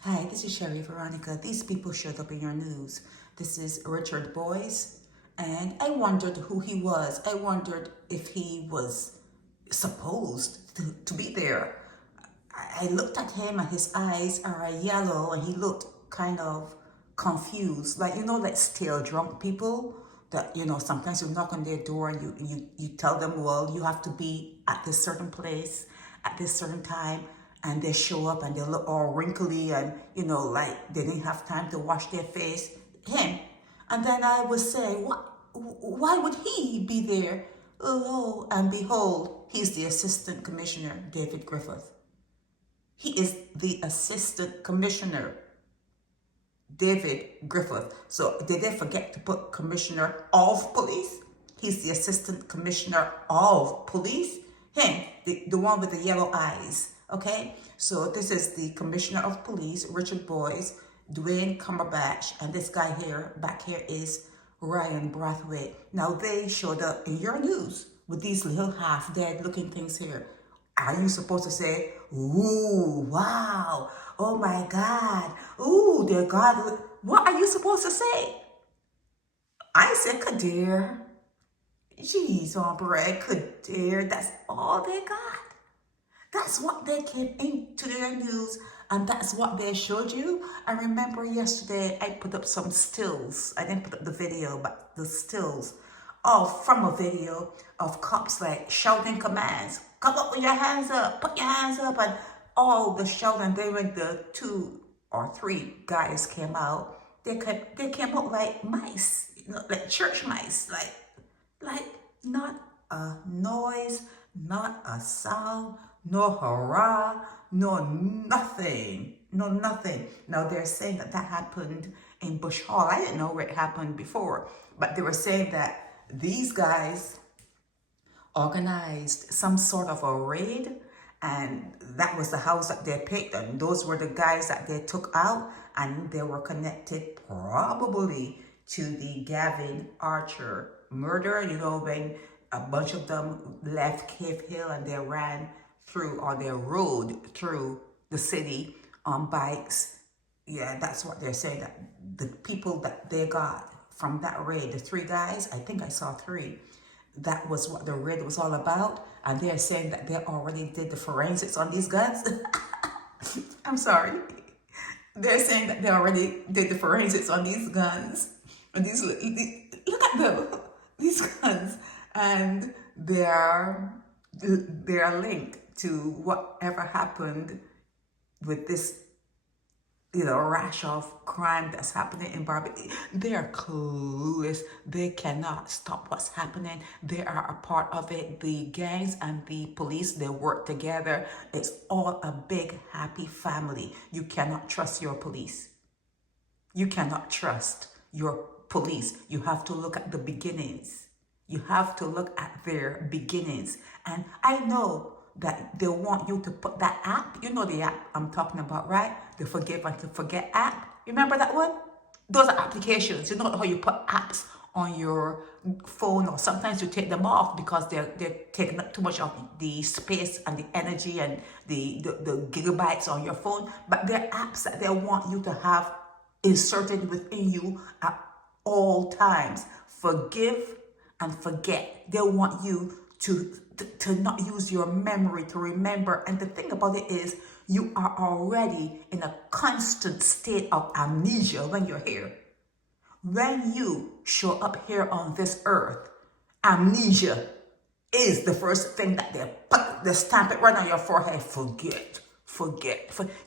Hi, this is Sherry Veronica. These people showed up in your news. This is Richard Boyce, and I wondered who he was. I wondered if he was supposed to be there. I looked at him and his eyes are yellow and he looked kind of confused. Like, like stale drunk people that, sometimes you knock on their door and you tell them, well, you have to be at this certain place at this certain time. And they show up and they look all wrinkly and, like they didn't have time to wash their face. Him. And then I would say, why would he be there? Lo and behold, he's the assistant commissioner, David Griffith. He is the assistant commissioner, David Griffith. So did they forget to put commissioner of police? He's the assistant commissioner of police. Him, the one with the yellow eyes. Okay, so this is the commissioner of police, Richard Boyce, Dwayne Cumberbatch, and this guy here, back here, is Ryan Brathwaite. Now they showed up in your news with these little half-dead looking things here. Are you supposed to say, ooh, wow, oh my God, ooh, dear God, what are you supposed to say? I said, Kadir, jeez, on bread, Kadir, that's all they got. That's what they came into their news, and that's what they showed you. I remember yesterday I put up some stills. I didn't put up the video, but the stills from a video of cops like shouting commands. Come up with your hands up, put your hands up, and all the shouting. They when the 2 or 3 guys came out, they came out like mice, like church mice, like not a noise, not a sound, no hurrah, no nothing, no nothing. Now they're saying that happened in Bush Hall. I didn't know where it happened before, but they were saying that these guys organized some sort of a raid, and that was the house that they picked, and those were the guys that they took out, and they were connected probably to the Gavin Archer murder, when a bunch of them left Cave Hill and they ran through, or they rode through the city on bikes. Yeah, that's what they're saying, that the people that they got from that raid, the 3 guys, I think I saw 3, that was what the raid was all about. And they're saying that they already did the forensics on these guns. I'm sorry. They're saying that they already did the forensics on these guns. And look at them, these guns. And they're linked to whatever happened with this, rash of crime that's happening in Barbados. They are clueless. They cannot stop what's happening. They are a part of it. The gangs and the police, they work together. It's all a big, happy family. You cannot trust your police. You cannot trust your police. You have to look at the beginnings. You have to look at their beginnings. And I know that they want you to put that app, the app I'm talking about, right? The Forgive and to Forget app. Remember that one? Those are applications. You know how you put apps on your phone, or sometimes you take them off because they're taking up too much of the space and the energy and the gigabytes on your phone. But they're apps that they want you to have inserted within you at all times. Forgive and forget. They want you to not use your memory to remember. And the thing about it is, you are already in a constant state of amnesia when you're here. When you show up here on this earth, amnesia is the first thing that they stamp it right on your forehead. Forget.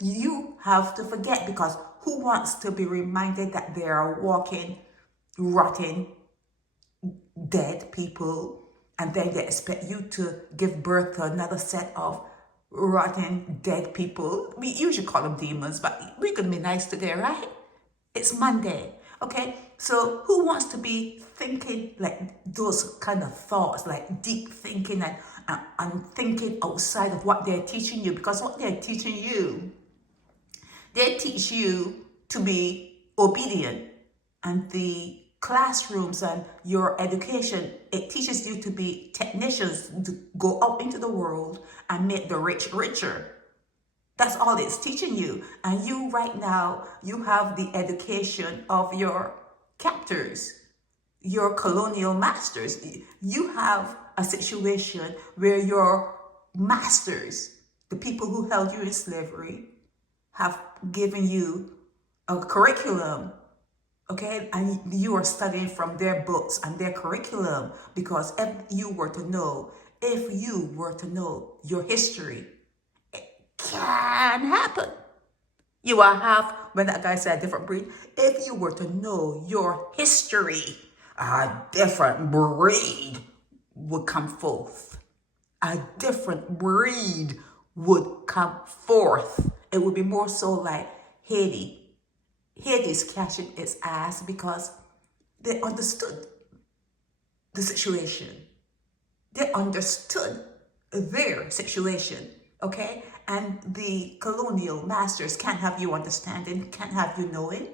You have to forget, because who wants to be reminded that they are walking, rotting, dead people, and then they expect you to give birth to another set of rotten, dead people? We usually call them demons, but we can be nice today, right? It's Monday, okay? So who wants to be thinking like those kind of thoughts, like deep thinking and thinking outside of what they're teaching you? Because what they're teaching you, they teach you to be obedient, and the classrooms and your education, it teaches you to be technicians, to go out into the world and make the rich richer. That's all it's teaching you. And you right now, you have the education of your captors, your colonial masters. You have a situation where your masters, the people who held you in slavery, have given you a curriculum, okay? And you are studying from their books and their curriculum, because if you were to know your history, can happen. You are half, when that guy said different breed, if you were to know your history, a different breed would come forth. A different breed would come forth. It would be more so like Haiti. Haiti's catching its ass because they understood the situation. They understood their situation, okay? And the colonial masters can't have you understanding, can't have you knowing,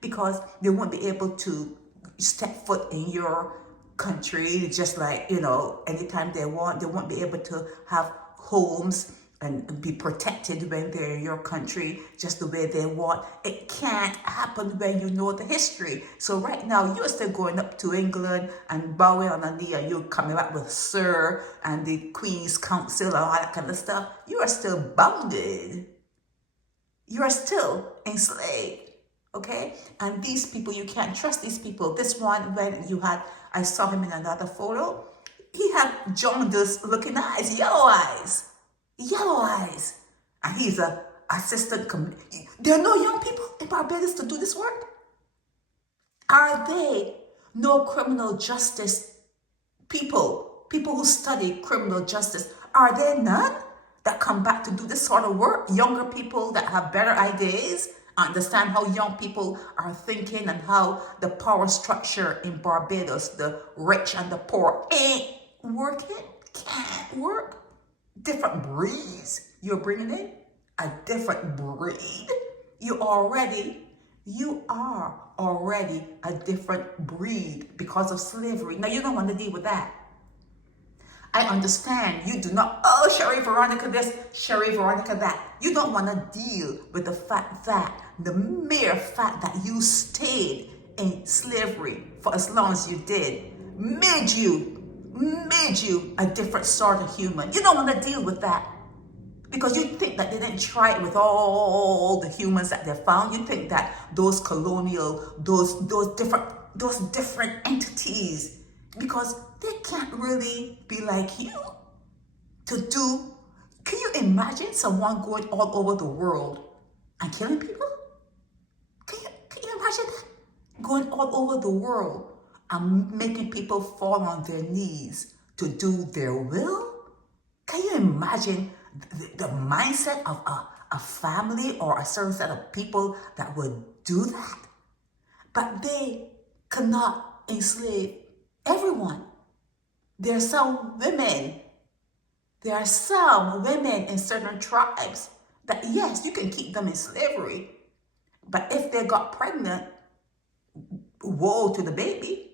because they won't be able to step foot in your country just like, anytime they want. They won't be able to have homes and be protected when they're in your country just the way they want. It can't happen when you know the history. So right now, you're still going up to England and bowing on a knee, and you're coming back with Sir and the Queen's Council and all that kind of stuff. You are still bounded. You are still enslaved, okay? And these people, you can't trust these people. This one, I saw him in another photo, he had jaundiced looking eyes, yellow eyes. And he's a assistant. There are no young people in Barbados to do this work. Are they no criminal justice people who study criminal justice? Are there none that come back to do this sort of work? Younger people that have better ideas, understand how young people are thinking and how the power structure in Barbados, the rich and the poor, ain't working, can't work. Different breeds you're bringing in, a different breed. You are already a different breed because of slavery. Now, you don't want to deal with that. I understand you do not, Sherry Veronica this, Sherry Veronica that. You don't want to deal with the mere fact that you stayed in slavery for as long as you did, made you a different sort of human. You don't want to deal with that because you think that they didn't try it with all the humans that they found. You think that those colonial, those different entities, because they can't really be like you to do. Can you imagine someone going all over the world and killing people? Can you imagine that? Going all over the world and making people fall on their knees to do their will? Can you imagine the mindset of a family or a certain set of people that would do that? But they cannot enslave everyone. There are some women in certain tribes that, yes, you can keep them in slavery, but if they got pregnant, woe to the baby.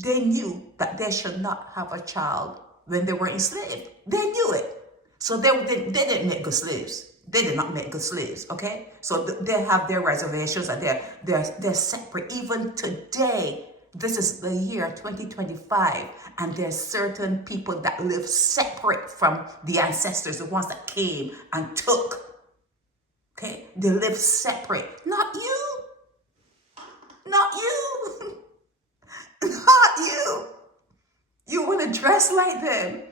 They knew that they should not have a child when they were enslaved. They knew it. So they didn't make good slaves. They did not make good slaves, okay? So they have their reservations and they're separate. Even today, this is the year 2025, and there's certain people that live separate from the ancestors, the ones that came and took, okay? They live separate. Not you. Not you. Not you. You want to dress like them.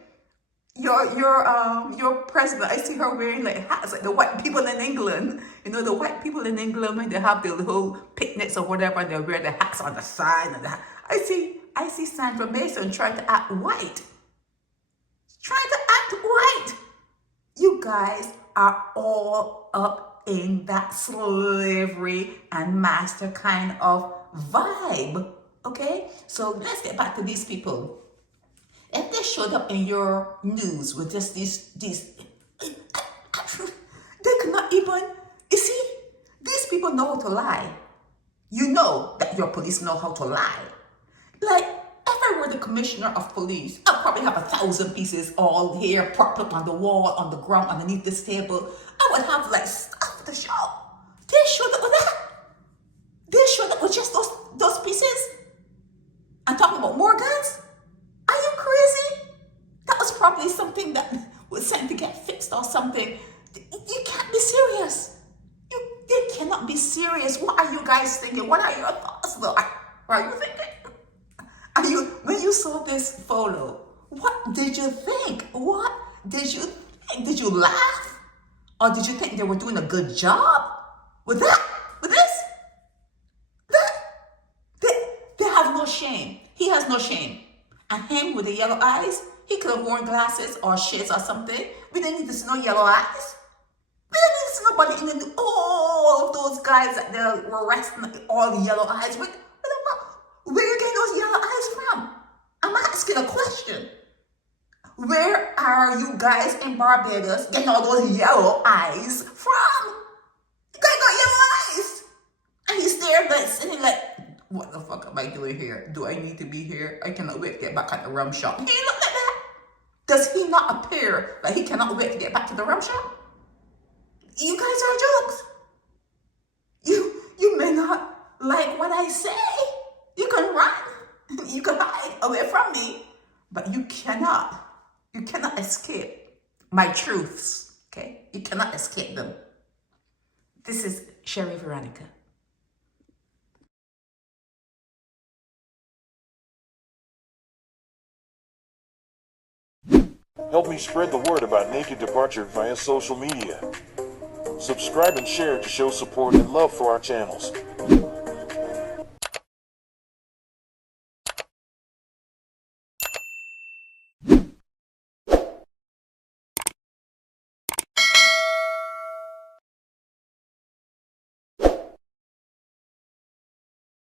Your president, I see her wearing like hats like the white people in England. You know, the white people in England, when they have their little picnics or whatever, and they wear the hats on the side. And I see Sandra Mason trying to act white. You guys are all up in that slavery and master kind of vibe. Okay, so let's get back to these people. If they showed up in your news with just these, they could not even, you see, these people know how to lie. You know that your police know how to lie. Like, if I were the commissioner of police, I'd probably have 1,000 pieces all here propped up on the wall, on the ground, underneath this table. I would have like stuff to show. They showed up with that. They showed up with just those pieces. And talking about more guns? Are you crazy? That was probably something that was sent to get fixed or something. You can't be serious. You cannot be serious. What are you guys thinking? What are your thoughts though? What are you thinking? When you saw this photo, what did you think? What did you think? Did you laugh? Or did you think they were doing a good job with that? With this? They have no shame. He has no shame. And him with the yellow eyes, he could have worn glasses or shades or something. We didn't need to see no yellow eyes. We didn't need to see nobody in all of those guys that they were arresting all the yellow eyes. Where you getting those yellow eyes from? I'm asking a question. Where are you guys in Barbados getting all those yellow eyes from? You guys got yellow eyes. And he's there like sitting like, what the fuck am I doing here? Do I need to be here? I cannot wait to get back at the rum shop. He look like that. Does he not appear like he cannot wait to get back to the rum shop? You guys are jokes. You may not like what I say. You can run. You can hide away from me. But you cannot escape my truths. Okay? You cannot escape them. This is Sherry Veronica. Help me spread the word about Naked Departure via social media. Subscribe and share to show support and love for our channels.